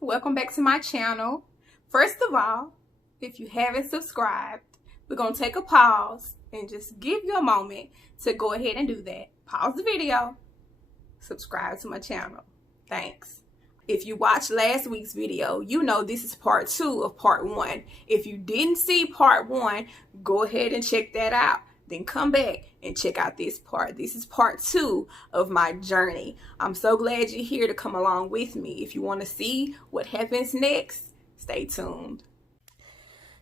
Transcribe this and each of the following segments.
welcome back to my channel. First of all, if you haven't subscribed, we're gonna take a pause and just give you a moment to go ahead and do that. Pause the video, subscribe to my channel. Thanks. If you watched last week's video, you know this is part 2 of part 1. If you didn't see part 1, go ahead and check that out. Then come back and check out this part. This is part 2 of my journey. I'm so glad you're here to come along with me. If you want to see what happens next, stay tuned.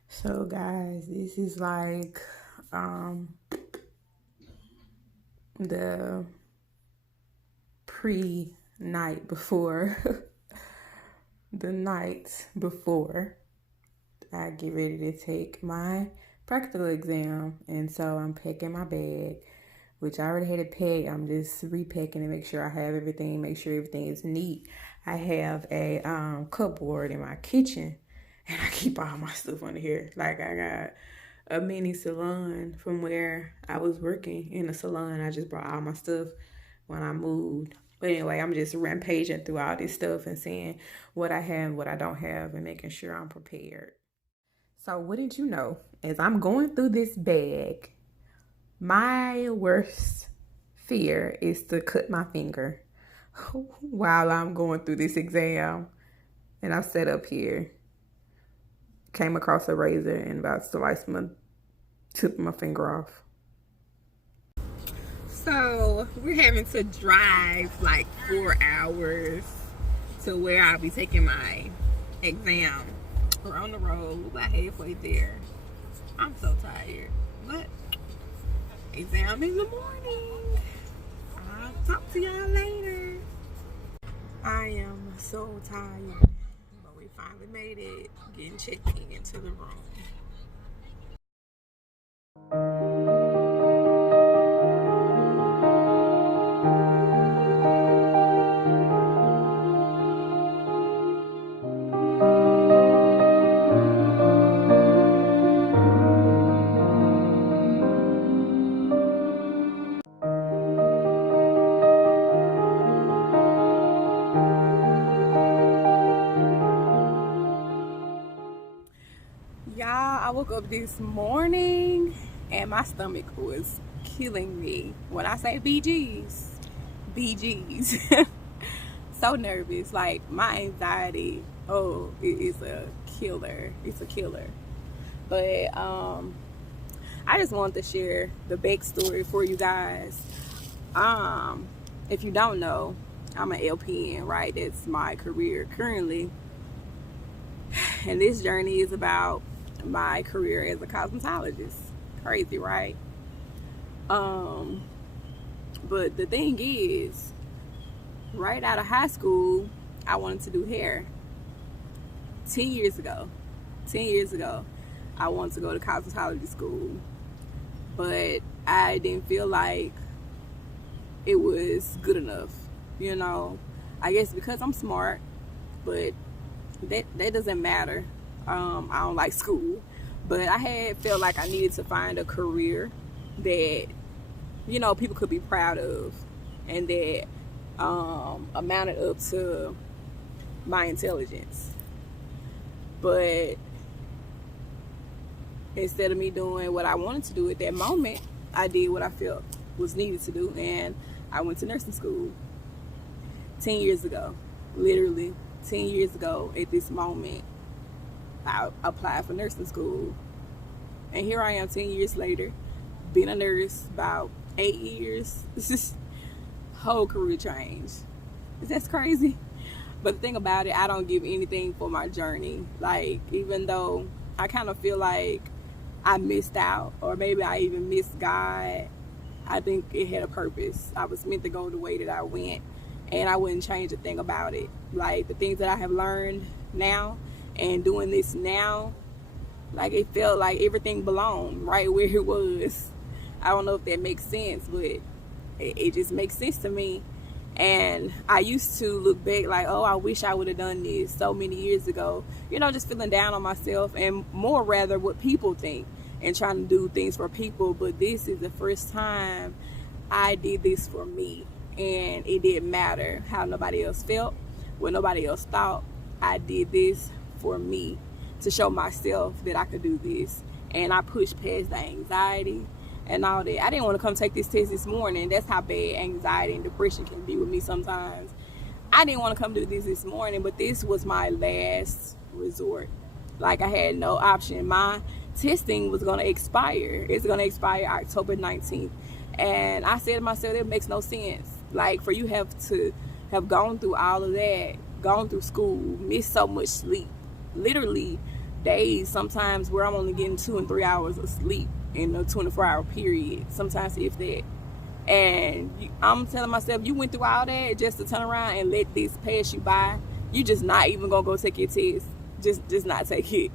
So guys, this is like the pre-night before the night before I get ready to take my practical exam. And so I'm packing my bag, which I already had it packed. I'm just repacking to make sure I have everything, make sure everything is neat. I have a cupboard in my kitchen, and I keep all my stuff under here. Like, I got a mini salon from where I was working in a salon. I just brought all my stuff when I moved. But anyway, I'm just rampaging through all this stuff and seeing what I have, what I don't have, and making sure I'm prepared. So what did you know? As I'm going through this bag, my worst fear is to cut my finger while I'm going through this exam. And I sat up here, came across a razor, and about sliced my tip of my finger off. So we're having to drive like 4 hours to where I'll be taking my exam. We're on the road, we're about halfway there. I'm so tired, but exam in the morning. I'll talk to y'all later. I am so tired, but we finally made it, getting checked into the room. I woke up this morning and my stomach was killing me. When I say BGs, so nervous. Like, my anxiety, oh, it is a killer. It's a killer. But I just wanted to share the backstory for you guys. If you don't know, I'm an LPN, right? That's my career currently. And this journey is about my career as a cosmetologist. Crazy, right? But the thing is, right out of high school, I wanted to do hair. 10 years ago, I wanted to go to cosmetology school, but I didn't feel like it was good enough. You know, I guess because I'm smart, but that doesn't matter. I don't like school, but I had felt like I needed to find a career that, you know, people could be proud of and that amounted up to my intelligence. But instead of me doing what I wanted to do at that moment, I did what I felt was needed to do, and I went to nursing school 10 years ago. Literally 10 years ago at this moment, I applied for nursing school, and here I am 10 years later, being a nurse about 8 years. This is whole career change. That's crazy. But the thing about it, I don't give anything for my journey. Like, even though I kind of feel like I missed out, or maybe I even missed God, I think it had a purpose. I was meant to go the way that I went, and I wouldn't change a thing about it. Like, the things that I have learned now and doing this now, like, it felt like everything belonged right where it was. I don't know if that makes sense, but it just makes sense to me. And I used to look back like, oh, I wish I would have done this so many years ago. You know, just feeling down on myself, and more rather what people think, and trying to do things for people. But this is the first time I did this for me, and it didn't matter how nobody else felt, what nobody else thought. I did this for me, to show myself that I could do this. And I pushed past the anxiety and all that. I didn't want to come take this test this morning. That's how bad anxiety and depression can be with me sometimes. I didn't want to come do this morning, but this was my last resort. Like, I had no option. My testing was going to expire. It's going to expire October 19th. And I said to myself, it makes no sense. Like, for you have to have gone through all of that, gone through school, missed so much sleep. Literally days sometimes where I'm only getting 2 and 3 hours of sleep in a 24-hour period, sometimes if that. And I'm telling myself, you went through all that just to turn around and let this pass you by. You just not even gonna go take your test. Just not take it.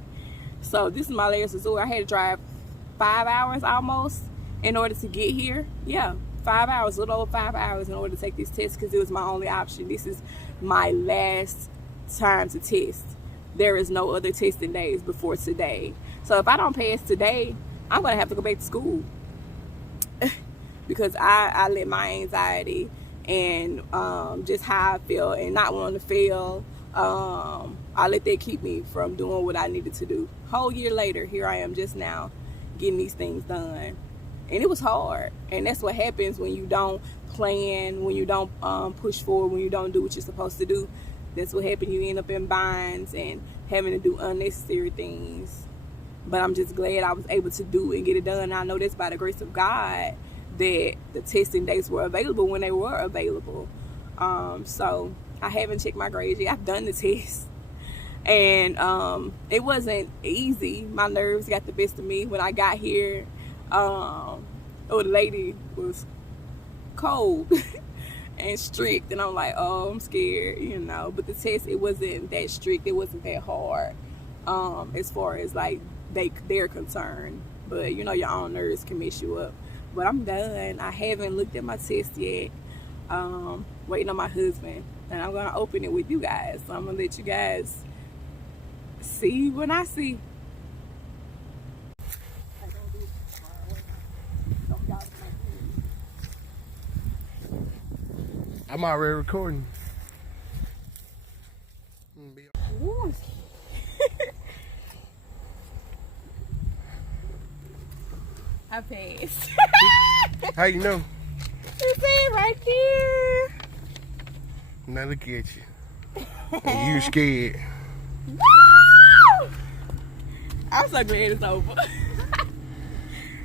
So this is my last resort. I had to drive 5 hours almost in order to get here. Yeah, 5 hours, a little over 5 hours in order to take this test, because it was my only option. This is my last time to test. There is no other testing days before today. So if I don't pass today, I'm gonna have to go back to school. Because I let my anxiety and just how I feel and not wanting to fail, I let that keep me from doing what I needed to do. Whole year later, here I am just now getting these things done. And it was hard. And that's what happens when you don't plan, when you don't push forward, when you don't do what you're supposed to do. That's what happens. You end up in binds and having to do unnecessary things. But I'm just glad I was able to do it and get it done. And I know that's by the grace of God that the testing dates were available when they were available. So I haven't checked my grades yet. I've done the test. And it wasn't easy. My nerves got the best of me. When I got here, the lady was cold and strict. And I'm like, oh, I'm scared, you know. But the test, it wasn't that strict. It wasn't that hard as far as like they're concerned. But, you know, your own nerves can mess you up. But I'm done. I haven't looked at my test yet. Waiting on my husband. And I'm going to open it with you guys. So I'm going to let you guys see when I see. I'm already recording. I passed. How you know? It's it right there. Now look at you. And you scared. Woo! I'm so glad it's over.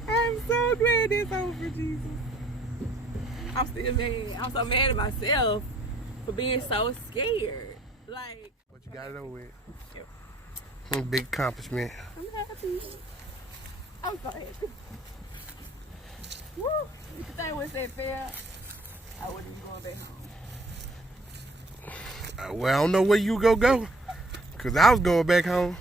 I'm so glad it's over, Jesus. I'm still mad. I'm so mad at myself for being so scared. Like, But you got it over with. Yep. Big accomplishment. I'm happy. I'm so happy. Woo! You could think once that failed, I wouldn't be going back home. Well, I don't know where you go. Because I was going back home.